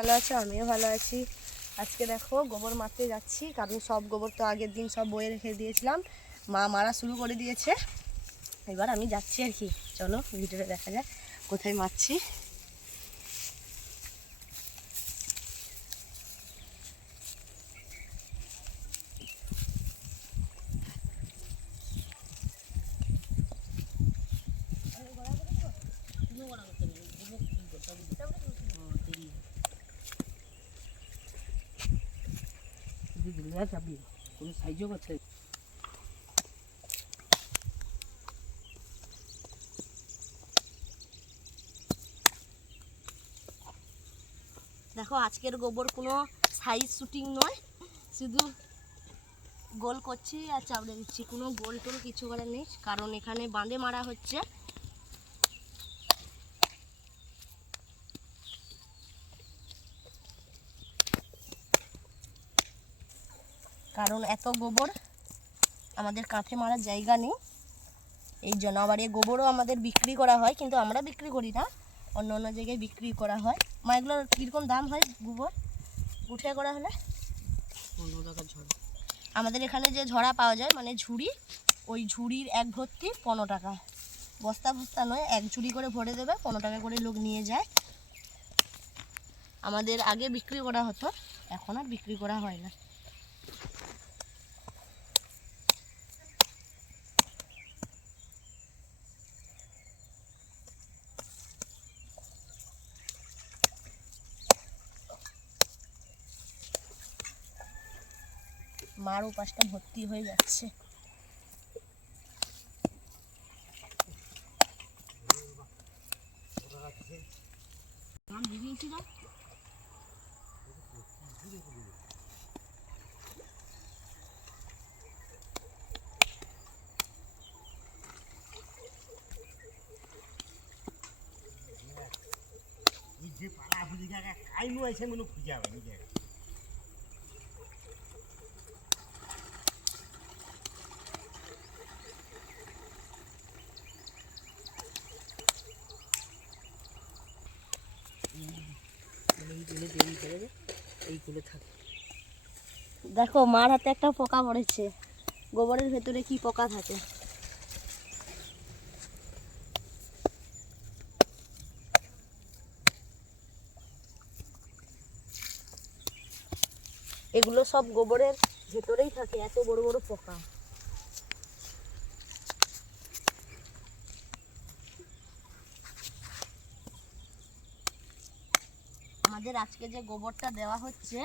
ভালো আছো? আমিও ভালো আছি। আজকে দেখো, গোবর মারতে যাচ্ছি, কারণ সব গোবর তো আগের দিন সব বয়ে রেখে দিয়েছিলাম। মা মারা শুরু করে দিয়েছে। এবার আমি যাচ্ছি আর কি। চলো ভিডিওটা দেখা যাক কোথায় মারছি। কোনো করছে দেখো, আজকের গোবর কোনো সাইজ শুটিং নয়, শুধু গোল করছি আর চাপড়ে দিচ্ছি। কোনো গোল টোল কিছু করার নেই, কারণ এখানে বাঁধে মারা হচ্ছে। কারণ এত গোবর আমাদের কাঁথে মারার জায়গা নেই। এই জন্য আবার এই গোবরও আমাদের বিক্রি করা হয় কিন্তু আমরা বিক্রি করি না। অন্য অন্য জায়গায় বিক্রি করা হয়। মা এগুলোর কীরকম দাম হয় গোবর? উঠে করা হলে? পনেরো টাকা ঝড়। আমাদের এখানে যে ঝরা পাওয়া যায় মানে ঝুড়ি ওই ঝুড়ির এক ভর্তি পনেরো টাকা। বস্তা বস্তা নয় এক ঝুড়ি করে ভরে দেবে পনেরো টাকা করে লোক নিয়ে যায়। আমাদের আগে বিক্রি করা হতো এখন আর বিক্রি করা হয় না। মার উপাসটা ভর্তি হয়ে যাচ্ছে। যে পালা ফুলি কাকা খাইলো আছে মানে খুঁজে হবে নিজে এইগুলো দেরি করে যে এইগুলো থাকে। দেখো, মার হাতে একটা পোকা পড়েছে। গোবরের ভেতরে কি পোকা থাকে? এগুলো সব গোবরের ভেতরেই থাকে, এত বড় বড় পোকা। আমাদের আজকে যে গোবরটা দেওয়া হচ্ছে,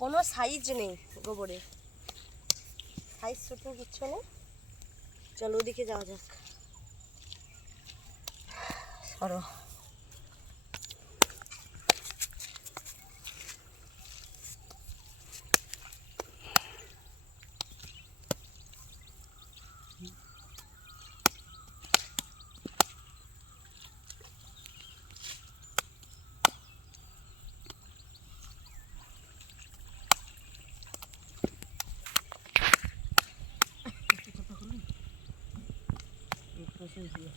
কোনো সাইজ নেই গোবরে। সাইজ শুটিং কিচ্ছু নেই চলো ওদিকে যাওয়া যাক। সরো এক পাশে দিয়ে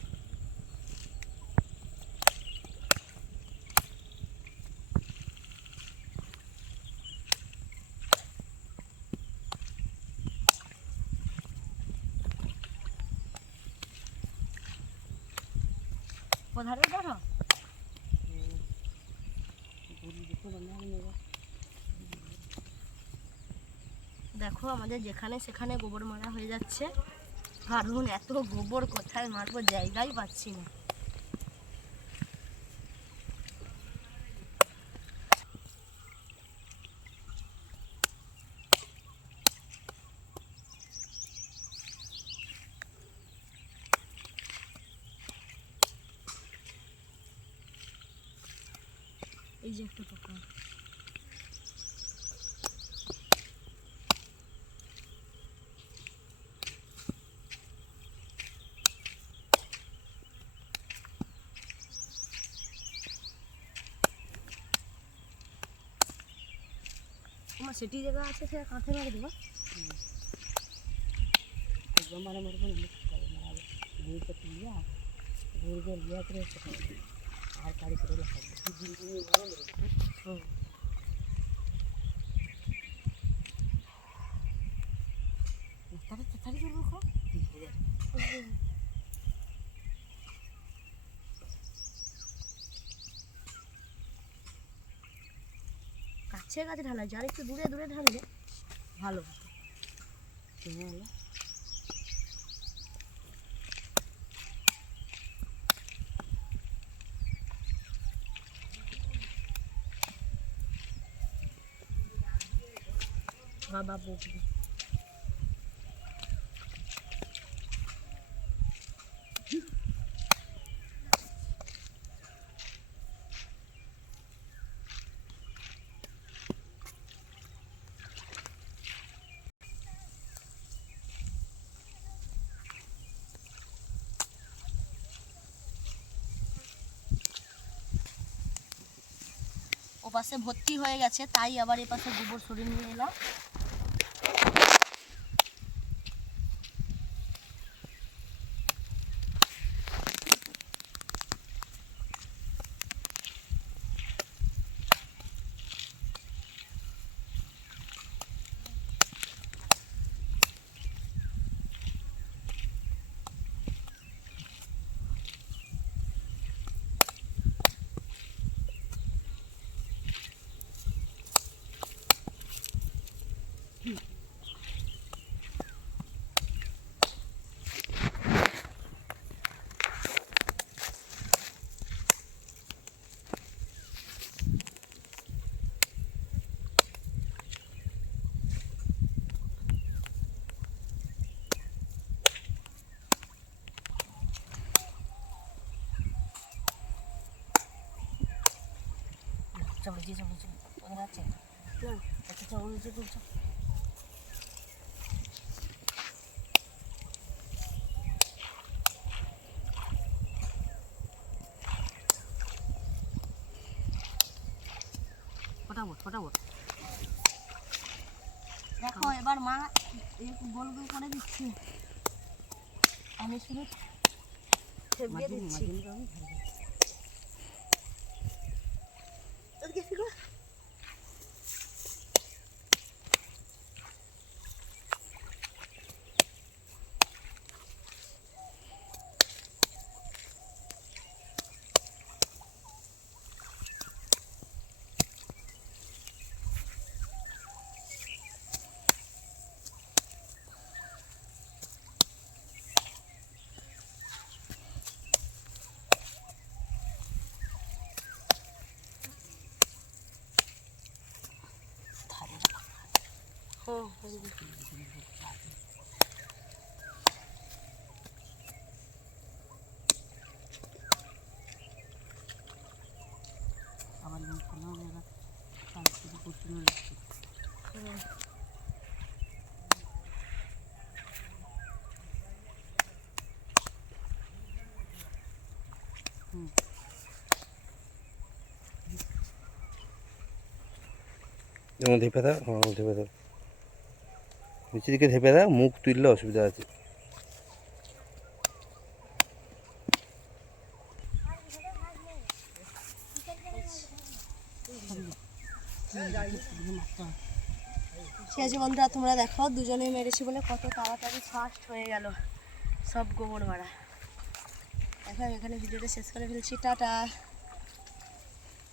দেখো আমাদের যেখানে সেখানে গোবর মারা হয়ে যাচ্ছে। কারণ এত গোবর কোথায় মারবো? জায়গাই পাচ্ছি না। এই যে একটা পোকা তোমার সেটি জায়গা আছে সে কাঁথে মেরে দেবো একদম মারা মারবো না মারাবে গরুটা তুলিয়া গরুকে লিয়া করে কাছে কাছে ঢালা যার একটু দূরে দূরে ঢাললে ভালো হতো বাবা বকবে ও পাশে ভর্তি হয়ে গেছে, তাই আবার এ পাশে গোবর সরিয়ে নিয়ে এলাম। আছে আচ্ছা চলো ফটাফট ফটাফট দেখো এবার মা গোল গোল করে দিচ্ছে আমি শুধু দিচ্ছি মাঝে আমি ভালো ওদিকে ফিরো। হুম, ওদিকে। নিচের দিকে ধেপে দাও, মুখ তুললে অসুবিধা আছে। ঠিক আছে বন্ধুরা, তোমরা দেখো, দুজনে মেরেছি বলে কত তাড়াতাড়ি ফাস্ট হয়ে গেল সব গোবর মারা এখন এখানে ভিডিওটা শেষ করে ফেলছি, টাটা।